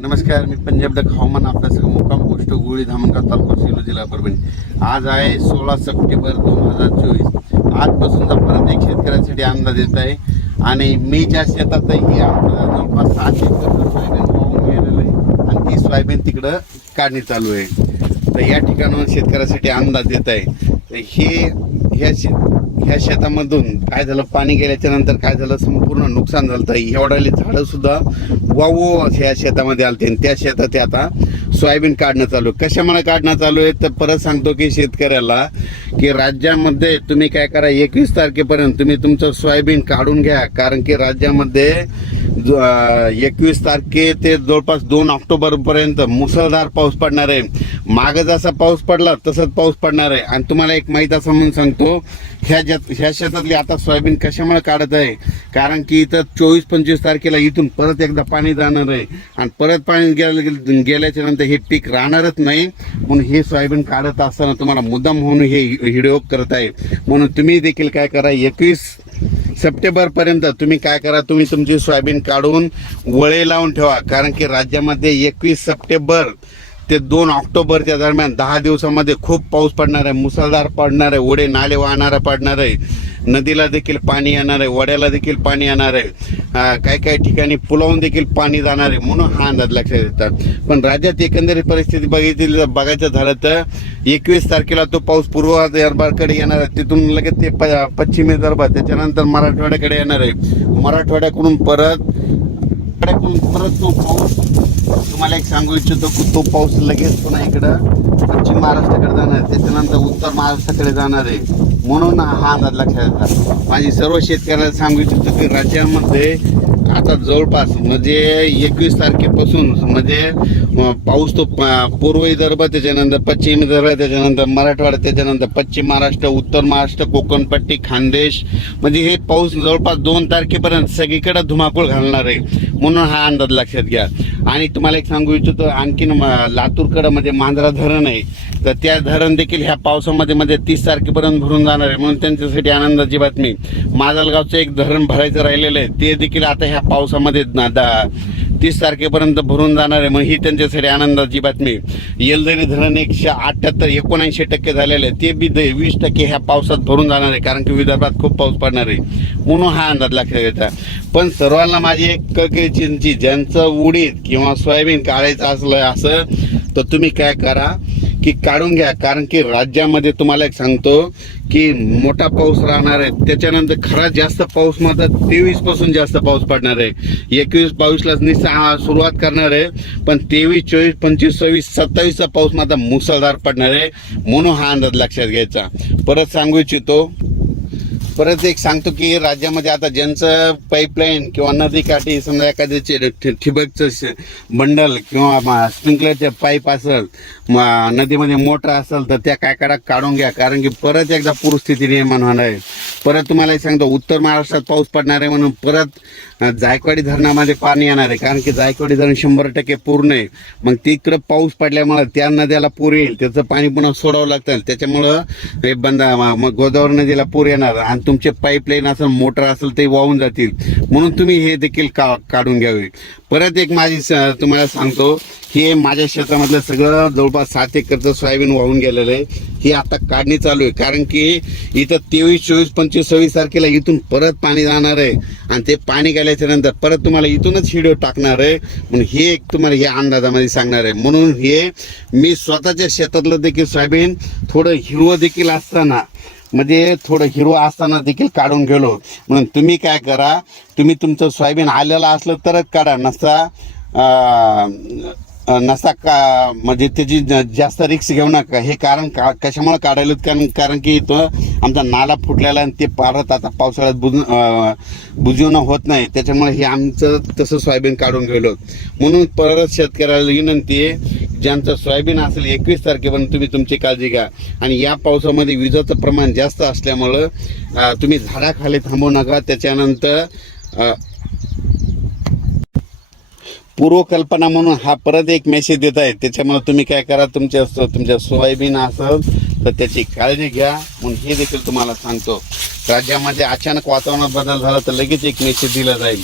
नमस्कार मी पंजाब डक हवामान अभ्यासक सगळं मुक्काम पोस्ट गुळी धामणगाव तालुका सेलू जिल्हा परभणी. आज आहे सोळा सप्टेंबर दोन हजार चोवीस. आजपासूनचा परत एक शेतकऱ्यांसाठी अंदाज येत आहे आणि मी ज्या शेतात आहे आपल्याला जवळपास सात एकर सोयाबीन वाहून गेलेलं आहे आणि ती सोयाबीन तिकडं काढणी चालू आहे. तर या ठिकाणावर शेतकऱ्यासाठी अंदाज येत आहे. तर हे ह्या शेत ह्या शेतामधून काय झालं पाणी गेल्याच्यानंतर काय झालं संपूर्ण नुकसान झालं. एवढ्याले झाडं सुद्धा वावो ह्या शेतामध्ये आलते त्या शेतात ते आता सोयाबीन काढणं चालू आहे. कशामुळे काढणं चालू आहे? तर परत सांगतो की शेतकऱ्याला की राज्यामध्ये तुम्ही काय करा एकवीस तारखेपर्यंत तुम्ही तुमचं सोयाबीन काढून घ्या. कारण की राज्यामध्ये एकवीस तारखे ते जवळपास दोन ऑक्टोबर पर्यंत मुसळधार पाऊस पडणार आहे. मागं जसा पाऊस पडला तसंच पाऊस पडणार आहे. आणि तुम्हाला एक माहीत असं म्हणून सांगतो ह्या जत ह्या शेतातली आता सोयाबीन कशामुळे काढत आहे? कारण की इथं चोवीस पंचवीस तारखेला इथून परत एकदा पाणी जाणार आहे. आणि परत पाणी गेल्या गेल्याच्यानंतर हे पीक राहणारच नाही. म्हणून हे सोयाबीन काढत असताना तुम्हाला मुद्दाम म्हणून हे व्हिडिओ करत आहे. म्हणून तुम्ही देखील काय करा एकवीस सप्टेंबरपर्यंत तुम्ही काय करा तुम्ही तुमची सोयाबीन काढून वळे लावून ठेवा. कारण की राज्यामध्ये एकवीस सप्टेंबर ते दोन ऑक्टोबरच्या दरम्यान दहा दिवसामध्ये खूप पाऊस पडणार आहे मुसळधार पडणार आहे ओढे नाले वाहणारा पडणार आहे नदीला देखील पाणी येणार आहे वड्याला देखील पाणी येणार आहे काही काही ठिकाणी पुलावून देखील पाणी जाणार आहे म्हणून हा अंदाज लक्षात येतात पण राज्यात एकंदरीत परिस्थिती बघितली बघायचं झालं तर एकवीस तारखेला तो पाऊस पूर्व विदर्भाकडे येणार आहे. तिथून लगेच ते प- पश्चिमी त्याच्यानंतर मराठवाड्याकडे येणार आहे. मराठवाड्याकडून परत मराठवाड्याकडून परत तो पाऊस तुम्हाला एक सांगू इच्छितो की तो पाऊस लगेच पुन्हा इकडं पश्चिम महाराष्ट्राकडे जाणार आहे त्याच्यानंतर उत्तर महाराष्ट्राकडे जाणार आहे. म्हणून हा अंदाज लक्षात येतात. माझी सर्व शेतकऱ्याला सांगू इच्छितो की राज्यामध्ये आता जवळपास म्हणजे एकवीस तारखेपासून म्हणजे पाऊस तो पूर्व विदर्भ त्याच्यानंतर पश्चिम विदर्भ त्याच्यानंतर मराठवाडा त्याच्यानंतर पश्चिम महाराष्ट्र उत्तर महाराष्ट्र कोकणपट्टी खानदेश. म्हणजे हे पाऊस जवळपास दोन तारखेपर्यंत सगळीकडे धुमाकूळ घालणार आहे म्हणून हा अंदाज लक्षात घ्या. आणि तुम्हाला एक सांगू इच्छितो आणखीन म- लातूरकडं म्हणजे मांजरा धरण आहे. तर त्या धरण देखील ह्या पावसामध्ये मध्ये तीस तारखेपर्यंत भरून जाणार आहे. म्हणून त्यांच्यासाठी आनंदाची बातमी. माजलगावचं एक धरण भरायचं राहिलेलं आहे. ते देखील आता ह्या पावसामध्ये ना- दा- तीस तारखेपर्यंत भरून जाणार आहे. मग ही त्यांच्यासाठी आनंदाची बातमी. येलदरी धरण एकशे अठ्ठ्याहत्तर एकोणऐंशी टक्के झालेलं आहे. ते बी द- वीस टक्के ह्या पावसात भरून जाणार आहे. कारण की विदर्भात खूप पाऊस पडणार आहे. म्हणून हा अंदाज लक्षात घ्यायचा पण सर्वांना माझी एक कळकळी ज्यांचं उडीद किंवा सोयाबीन काढायचं असलं असं तर तुम्ही काय करा. की काढून घ्या. कारण की राज्यामध्ये तुम्हाला एक सांगतो की मोठा पाऊस राहणार आहे. त्याच्यानंतर खरा जास्त पाऊस मात्र तेवीसपासून जास्त पाऊस पडणार आहे. एकवीस बावीसला निसा सुरुवात करणार आहे. पण तेवीस चोवीस पंचवीस सव्वीस सत्तावीसचा पाऊस मात्र मुसळधार पडणार आहे. म्हणून हा अंदाज लक्षात घ्यायचा. परत सांगू इच्छितो परत एक सांगतो की राज्यामध्ये आता ज्यांचं पाईपलाईन किंवा नदीकाठी समजा एखाद्याचे ठिबकचं बंडल किंवा स्प्रिंकलरचे पाईप असेल नदीमध्ये मोटर असेल तर त्या काय काढा काढून घ्या. कारण की परत एकदा पूरस्थिती निर्माण होणार आहे. परत तुम्हाला एक सांगतो उत्तर महाराष्ट्रात पाऊस पडणार आहे म्हणून परत जायकवाडी धरणामध्ये पाणी येणार आहे. कारण की जायकवाडी धरण शंभर टक्के पूर्ण आहे. मग तिकडं पाऊस पडल्यामुळे त्या नद्याला पूर येईल. त्याचं पाणी पुन्हा सोडावं लागतं त्याच्यामुळं हे बंद मग गोदावरी नदीला पूर येणार. आणि तुमचे पाईपलाईन असेल मोटर असेल ते वाहून जातील. म्हणून तुम्ही हे देखील का काढून घ्यावे. परत एक माझी स- तुम्हाला सांगतो हे माझ्या क्षेत्रामधलं सगळं जवळपास सात एकरचं सोयाबीन वाहून गेलेलं आहे. ही आता काढणी चालू आहे. कारण की इथं तेवीस चोवीस पंचवीस सव्वीस तारखेला इथून परत पाणी जाणार आहे. आणि ते पाणी गेल्याच्यानंतर परत तुम्हाला इथूनच व्हिडिओ टाकणार आहे. म्हणून हे एक तुम्हाला हे अंदाजामध्ये सांगणार आहे. म्हणून हे मी स्वतःच्या शेतातलं देखील सोयाबीन थोडं हिरवं देखील असताना म्हणजे थोडं हिरवं असताना देखील काढून गेलो. म्हणून तुम्ही काय करा तुम्ही तुमचं सोयाबीन आलेलं असलं तरच काढा नसता नसा नसता का म्हणजे त्याची ज- जास्त रिक्स घेऊ नका. हे कारण का कशामुळे काढायला कारण कारण की इथं आमचा नाला फुटलेला आणि ते परत आता पावसाळ्यात बुज बुजवणं होत नाही. त्याच्यामुळे हे आमचं तसं सोयाबीन काढून गेलो. म्हणून परत शेतकऱ्याला विनंती आहे ज्यांचं सोयाबीन असेल एकवीस तारखेपर्यंत तुम्ही तुमची काळजी घ्या. आणि या पावसामध्ये विजेचं प्रमाण जास्त असल्यामुळं तुम्ही झाडाखाली थांबू नका. त्याच्यानंतर पूर्वकल्पना म्हणून हा परत एक मेसेज देत आहे. त्याच्यामुळे तुम्ही काय करा तुमच्या तुमच्या सोयाबीन असेल तर त्याची काळजी घ्या. म्हणून हे देखील तुम्हाला सांगतो. राज्यामध्ये अचानक वातावरणात बदल झाला तर लगेच एक मेसेज दिला जाईल.